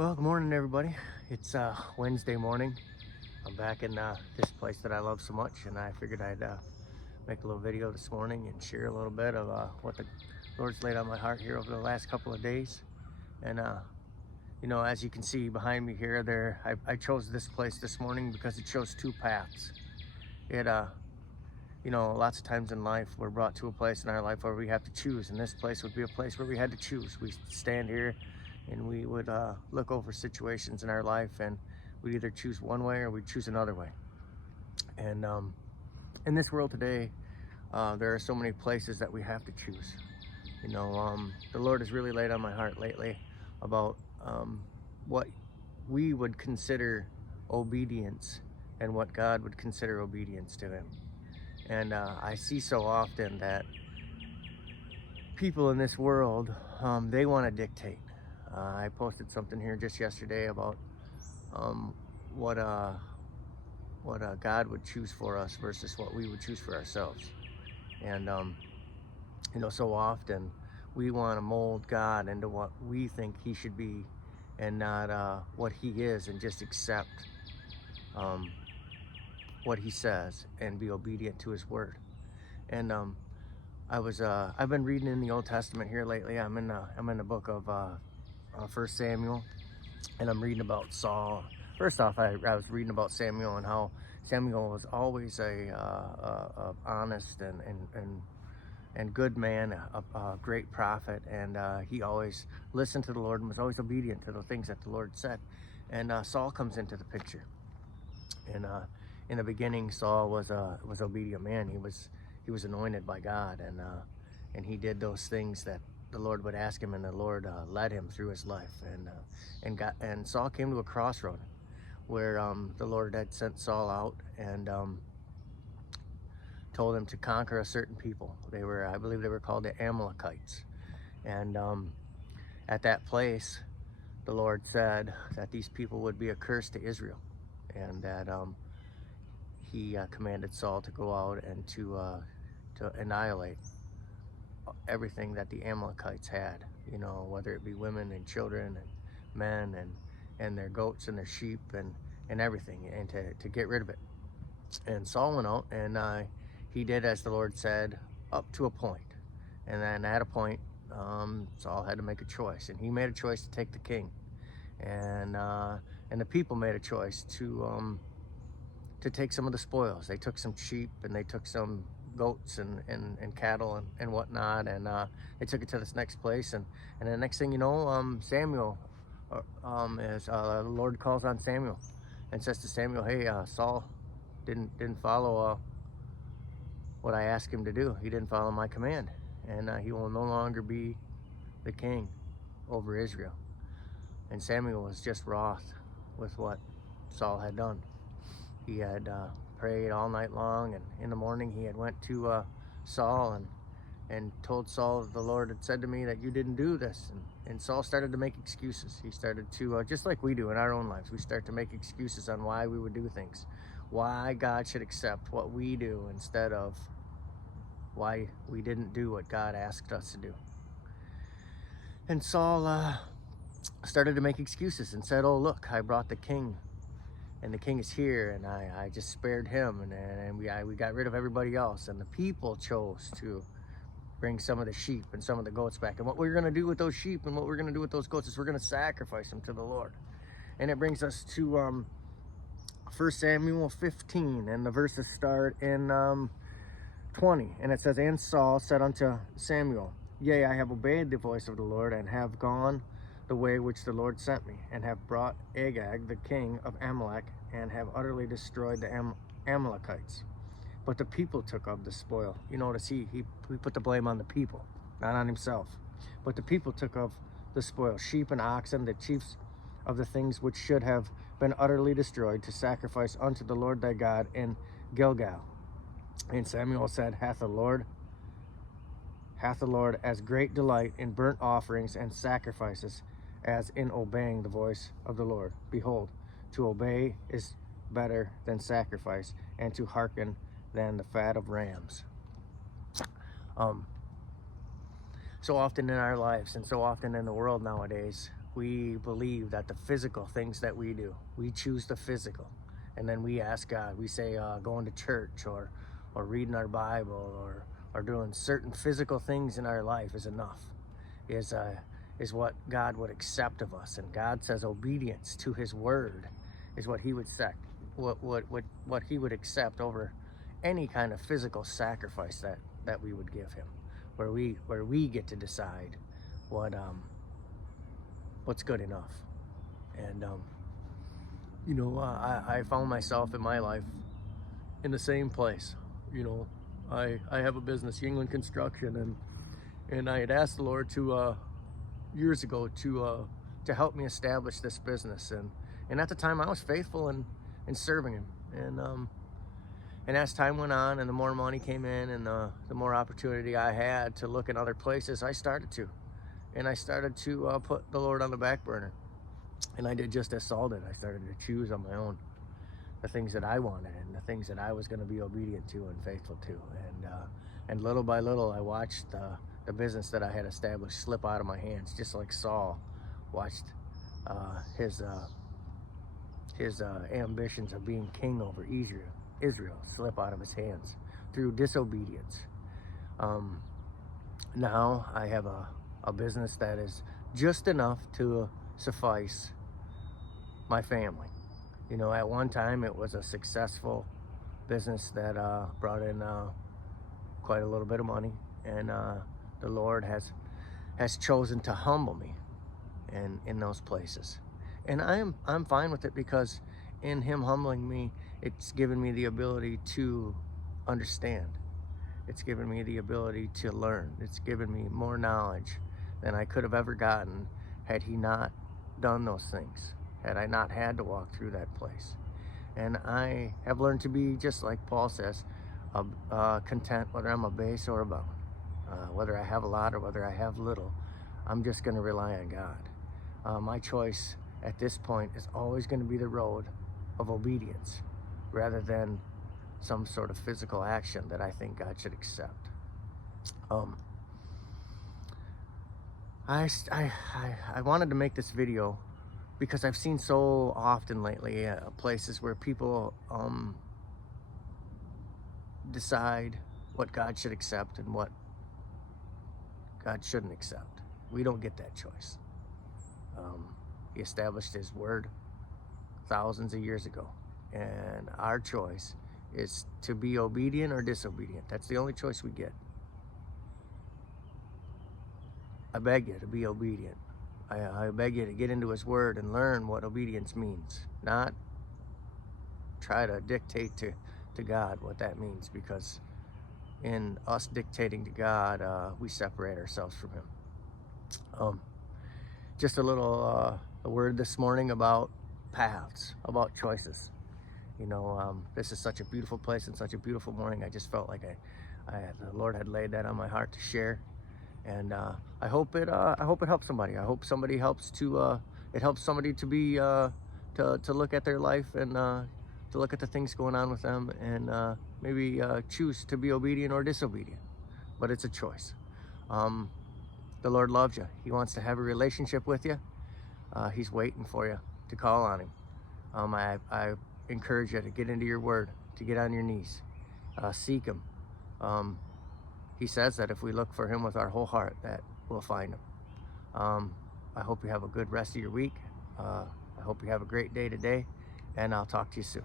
Well, good morning, everybody. It's Wednesday morning. I'm back in this place that I love so much, and I figured I'd make a little video this morning and share a little bit of what the Lord's laid on my heart here over the last couple of days. And as you can see behind me here, I chose this place this morning because it shows two paths. It lots of times in life we're brought to a place in our life where we have to choose, and this place would be a place where we had to choose. We stand here and we would look over situations in our life, and we'd either choose one way or we'd choose another way. And in this world today, there are so many places that we have to choose. The Lord has really laid on my heart lately about what we would consider obedience and what God would consider obedience to Him. And I see so often that people in this world, they want to dictate. I posted something here just yesterday about what God would choose for us versus what we would choose for ourselves. And so often we want to mold God into what we think He should be, and not what He is, and just accept what He says and be obedient to His word. And I've been reading in the Old Testament here lately. I'm in the book of 1 Samuel, and I'm reading about Saul. First off, I was reading about Samuel and how Samuel was always a honest and good man, a great prophet, and he always listened to the Lord and was always obedient to the things that the Lord said. And Saul comes into the picture, and in the beginning, Saul was obedient man. He was anointed by God, and he did those things that the Lord would ask him, and the Lord led him through his life. And Saul came to a crossroad where the Lord had sent Saul out and told him to conquer a certain people. I believe they were called the Amalekites. And at that place, the Lord said that these people would be a curse to Israel, and that He commanded Saul to go out and to annihilate everything that the Amalekites had, whether it be women and children and men and their goats and their sheep and everything, and to get rid of it. And Saul went out and he did as the Lord said up to a point. And then at a point, Saul had to make a choice, and he made a choice to take the king. And the people made a choice to take some of the spoils. They took some sheep and they took some goats and cattle and whatnot, and they took it to this next place. And the next thing you know, Samuel, the Lord calls on Samuel and says to Samuel, "Hey, Saul didn't follow what I asked him to do. He didn't follow my command, and he will no longer be the king over Israel." And Samuel was just wroth with what Saul had done. He had prayed all night long, and in the morning he had went to Saul and told Saul, "The Lord had said to me that you didn't do this." And Saul started to make excuses. He started to, just like we do in our own lives, we start to make excuses on why we would do things, why God should accept what we do instead of why we didn't do what God asked us to do. And Saul started to make excuses and said, "Oh, look, I brought the king, and the king is here, and I just spared him, and we got rid of everybody else, and the people chose to bring some of the sheep and some of the goats back. And what we're going to do with those sheep and what we're going to do with those goats is we're going to sacrifice them to the Lord." And it brings us to 1 Samuel 15, and the verses start in 20, and it says, "And Saul said unto Samuel, Yea, I have obeyed the voice of the Lord, and have gone the way which the Lord sent me, and have brought Agag, the king of Amalek, and have utterly destroyed the Amalekites. But the people took of the spoil." You notice he put the blame on the people, not on himself. "But the people took of the spoil, sheep and oxen, the chiefs of the things which should have been utterly destroyed, to sacrifice unto the Lord thy God in Gilgal. And Samuel said, Hath the Lord as great delight in burnt offerings and sacrifices as in obeying the voice of the Lord? Behold, to obey is better than sacrifice, and to hearken than the fat of rams." So often in our lives and so often in the world nowadays, we believe that the physical things that we do, we choose the physical. And then we ask God, we say going to church or reading our Bible or doing certain physical things in our life is enough, is what God would accept of us. And God says obedience to his word is what he would what he would accept over any kind of physical sacrifice that we would give him, where we get to decide what's good enough. And I found myself in my life in the same place. I have a business, Yingling Construction, and I had asked the Lord to years ago to help me establish this business, and at the time I was faithful in serving him, and as time went on and the more money came in and the more opportunity I had to look in other places, I started to put the Lord on the back burner. And I did just as Saul did. I started to choose on my own the things that I wanted and the things that I was going to be obedient to and faithful to. And little by little, I watched the business that I had established slip out of my hands, just like Saul watched his ambitions of being king over Israel slip out of his hands through disobedience. Now I have a business that is just enough to suffice my family. At one time it was a successful business that brought in quite a little bit of money, and the Lord has chosen to humble me in those places, and I'm fine with it, because in him humbling me, it's given me the ability to understand. It's given me the ability to learn. It's given me more knowledge than I could have ever gotten had he not done those things, had I not had to walk through that place. And I have learned to be, just like Paul says, content whether I'm a base or abound. Whether I have a lot or whether I have little, I'm just going to rely on God. My choice at this point is always going to be the road of obedience, rather than some sort of physical action that I think God should accept. I wanted to make this video because I've seen so often lately places where people decide what God should accept and what God shouldn't accept. We don't get that choice. He established his word thousands of years ago, and our choice is to be obedient or disobedient. That's the only choice we get. I beg you to be obedient. I beg you to get into his word and learn what obedience means, not try to dictate to God what that means, because in us dictating to God, we separate ourselves from him. Just a little a word this morning about paths, about choices. This is such a beautiful place and such a beautiful morning. I just felt like the Lord had laid that on my heart to share. And I hope it helps somebody. I hope somebody helps it helps somebody to be to look at their life and to look at the things going on with them, and maybe choose to be obedient or disobedient. But it's a choice. The Lord loves you. He wants to have a relationship with you. He's waiting for you to call on him. I encourage you to get into your word, to get on your knees, seek him. He says that if we look for him with our whole heart, that we'll find him. I hope you have a good rest of your week. I hope you have a great day today, and I'll talk to you soon.